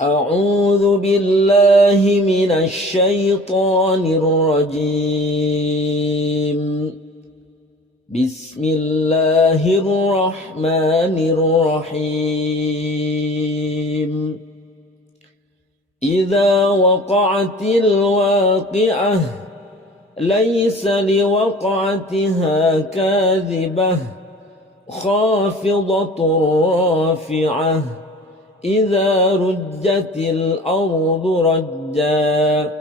أعوذ بالله من الشيطان الرجيم. بسم الله الرحمن الرحيم. إذا وقعت الواقعة ليس لوقعتها كاذبة خافضة رافعة إذا رجت الأرض رجا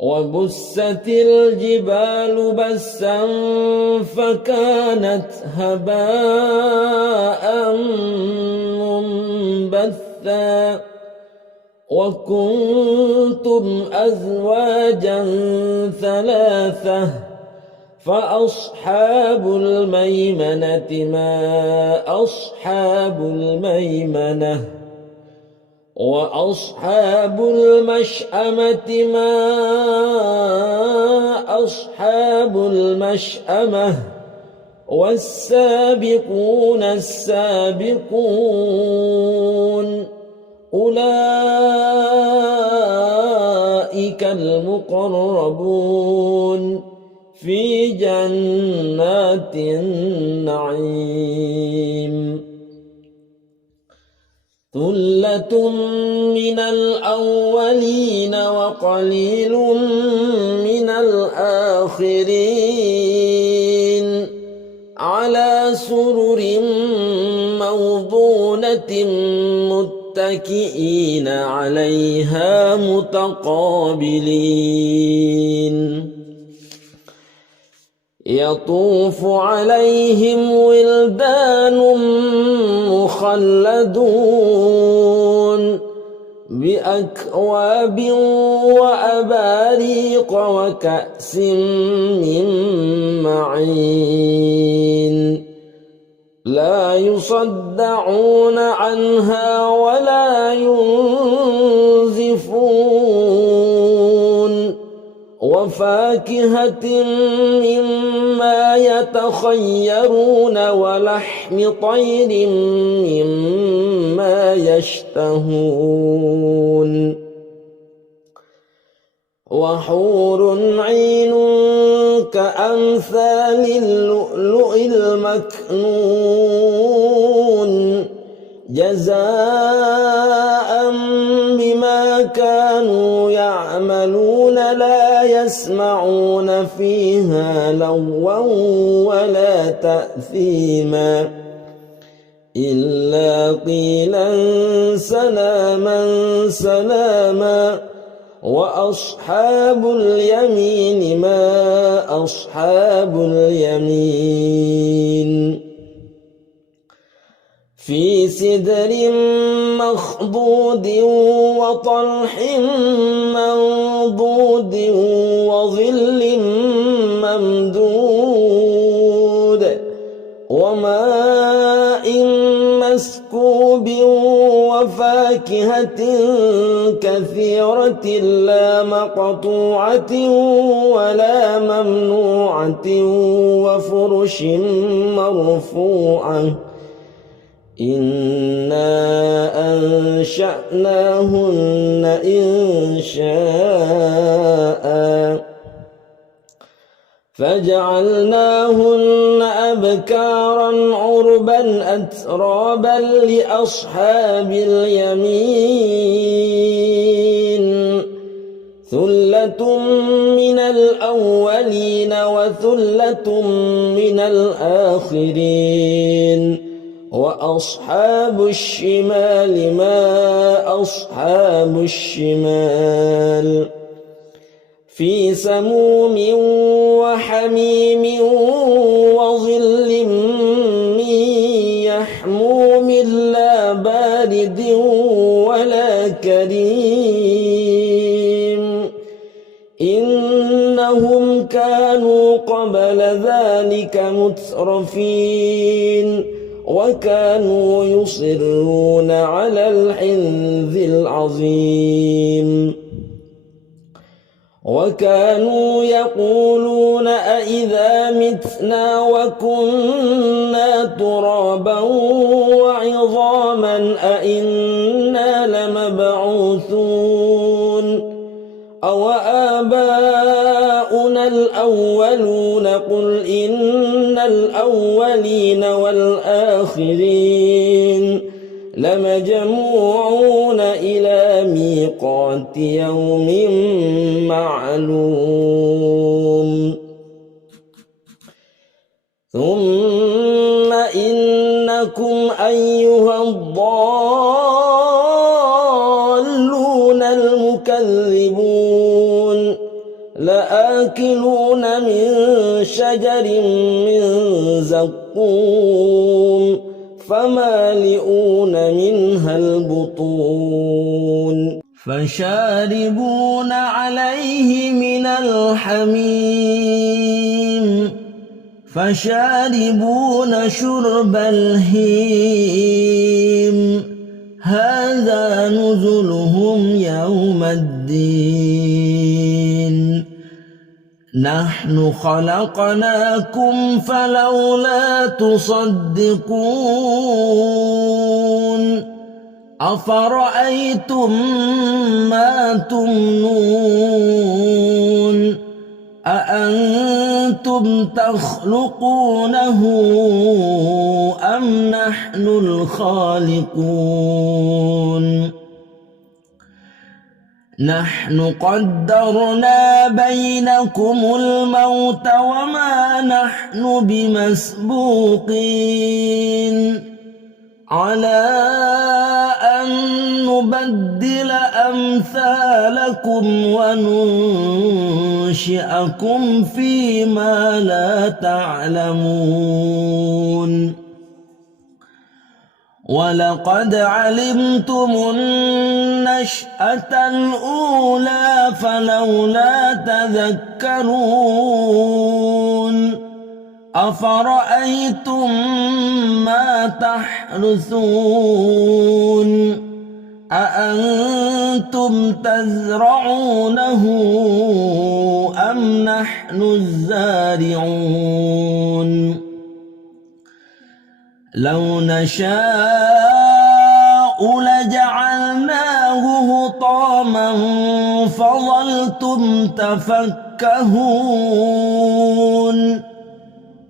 وبست الجبال بسا فكانت هباء منبثا وكنتم أزواجا ثلاثة فأصحاب الميمنة ما أصحاب الميمنة وأصحاب المشأمة ما أصحاب المشأمة والسابقون السابقون أولئك المقربون في جنات النعيم. ثلة من الأولين وقليل من الآخرين على سرر موضونة متكئين عليها متقابلين يطوف عليهم ولدان مخلدون بأكواب وأباريق وكأس من معين لا يصدعون عنها ولا ينزفون وفاكهة مما يتخيرون ولحم طير مما يشتهون وحور عين كأمثال اللؤلؤ المكنون جزاء بما كانوا يعملون لا يسمعون فيها لغوا ولا تأثيما إلا قيلا سلاما سلاما وأصحاب اليمين ما أصحاب اليمين في سدر مخضود وطلح منضود وظل ممدود وماء مسكوب وفاكهة كثيرة لا مقطوعة ولا ممنوعة وفرش مرفوعة إنا أنشأناهن إنشاء فجعلناهن أبكارا عربا أترابا لأصحاب اليمين ثلة من الأولين وثلة من الآخرين وأصحاب الشمال ما أصحاب الشمال في سموم وحميم وظل من يحموم لا بارد ولا كريم إنهم كانوا قبل ذلك مترفين وكانوا يصرون على الحنث العظيم وكانوا يقولون أإذا متنا وكنا ترابا وعظاما أإنا لمبعوثون أو آباؤنا الأولون قل إن الأولين والآخرين لمجموعون إلى ميقات يوم معلوم ثم إنكم أيها الضالون المكذبون لآكلون من شجر من زقوم فمالئون منها البطون فشاربون عليه من الحميم فشاربون شرب الهيم هذا نزلهم يوم الدين نحن خلقناكم فلولا تصدقون أفرأيتم ما تمنون أأنتم تخلقونه أم نحن الخالقون نحن قدرنا بينكم الموت وما نحن بمسبوقين على أن نبدل أمثالكم وننشئكم فيما لا تعلمون ولقد علمتم النشأة الأولى فلولا تذكرون أفرأيتم ما تحرثون أأنتم تزرعونه أم نحن الزارعون لو نشاء لجعلناه هطاما فظلتم تفكهون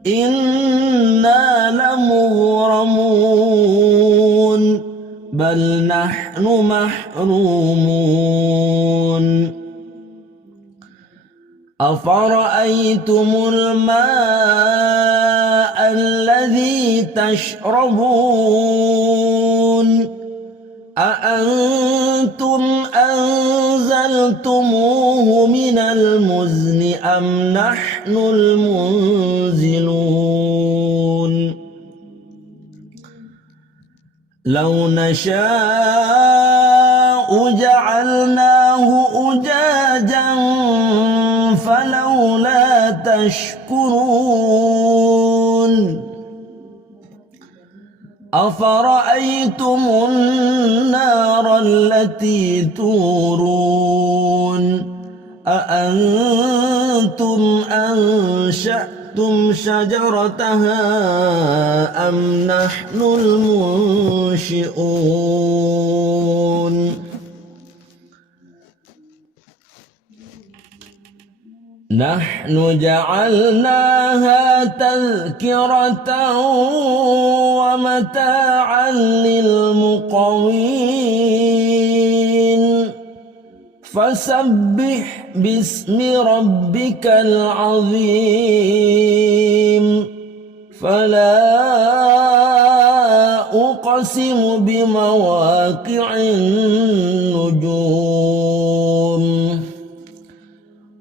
إنا لمغرمون بل نحن محرومون أفرأيتم الماء الذي تشربون أأنتم أنزلتموه من المزن أم نحن المنزلون لو نشاء جعلناه أجاجا فلولا تشكرون أفرأيتم النار التي تورون أأنتم أنشأتم شجرتها أم نحن المنشئون نحن جعلناها تذكرة ومتاعا للمقوين فسبح باسم ربك العظيم فلا أقسم بمواقع النجوم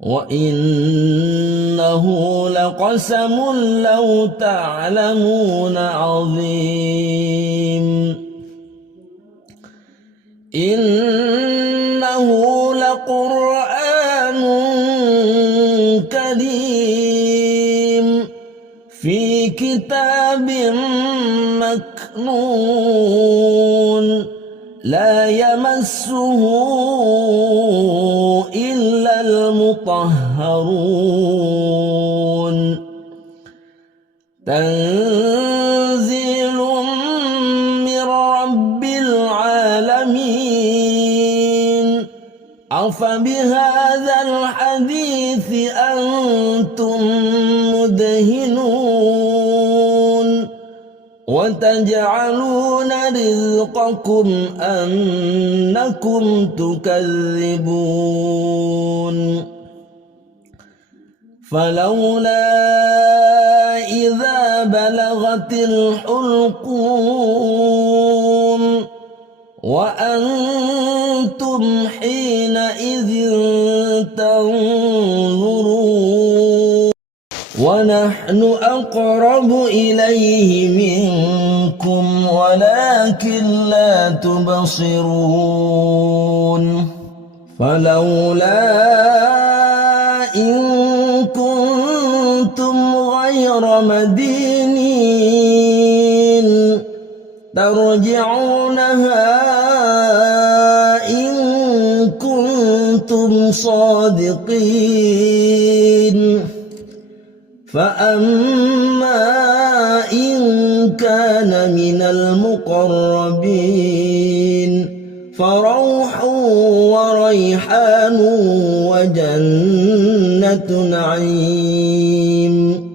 وإنه لقسم لو تعلمون عظيم إنه لقرآن كريم في كتاب مكنون لا يمسه إلا المطهرون تنزيل من رب العالمين أفبهذا الحديث أنتم مدهنون وتجعلون رزقكم أنكم تكذبون فلولا إذا بلغت الحلقوم وأنتم حينئذ تنظرون ونحن أقرب إليه منكم ولكن لا تبصرون فلولا إن كنتم غير مدينين ترجعونها إن كنتم صادقين فأما إن كان من المقربين فروح وريحان وجنة نعيم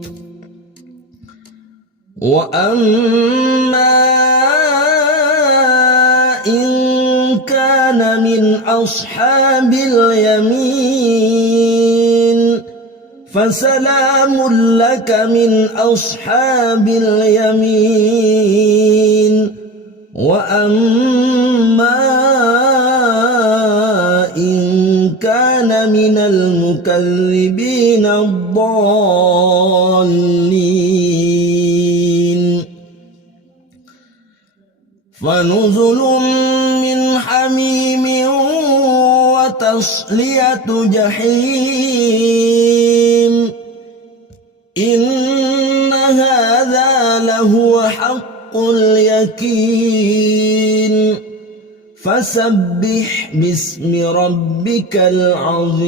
وأما إن كان من أصحاب اليمين فسلام لك من أصحاب اليمين وأما إن كان من المكذبين الضالين فنزل من حميم وتصلية جحيم إن هذا لهو حق اليقين فسبح باسم ربك العظيم.